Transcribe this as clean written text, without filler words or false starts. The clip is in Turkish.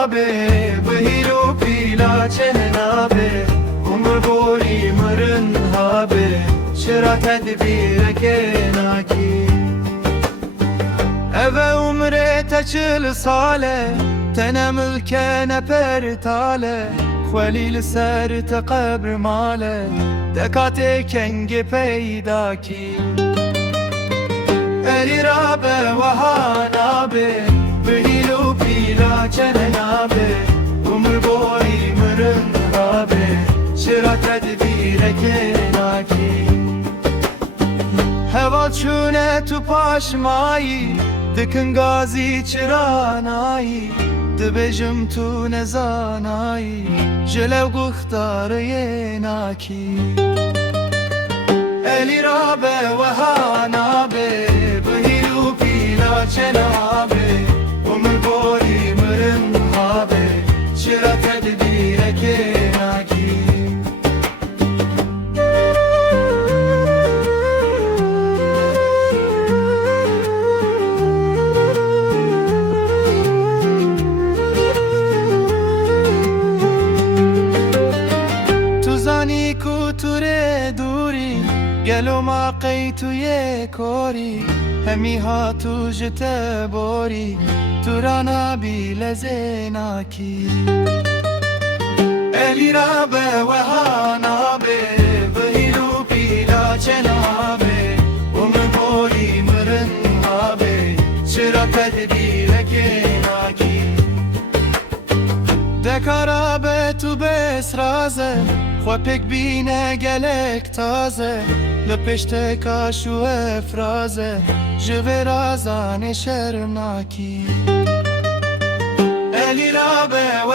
نابه بهیلو پیلا چه نابه عمر بوری مرن هابه چرا تدبیر که ناکی Eve umre teçil sale Tene mülke ne pertale Khvelil ser te qabr male Dekate kengi peyda ki Eri rabe ve hanabe Bihilu pila çenenabe Umr boy mırın rabe Şira tedbire kenaki Heva çune tu paşmayı Dikin gazi çiranayı Dibejim tu nezanayı Jelev guhtarı yenaki Eli rabe ve hanabe Bihilu pila çenabe Umr bori mırın habe Çira tedbire kenaki زانی کو توره دوری گلو ما قیتو یه کوری همی ها تو جته بوری تو رانا بی لزیناکی الی رابه و هانابه بهیلو پیلا چنابه عمر بوری مرن هابه چرا تدبیر کناکی دکارا به تو بس رازه خو پک بینه گلک تازه لپشت کاشو افرازه جوه رازان شرمناکی الی رابه و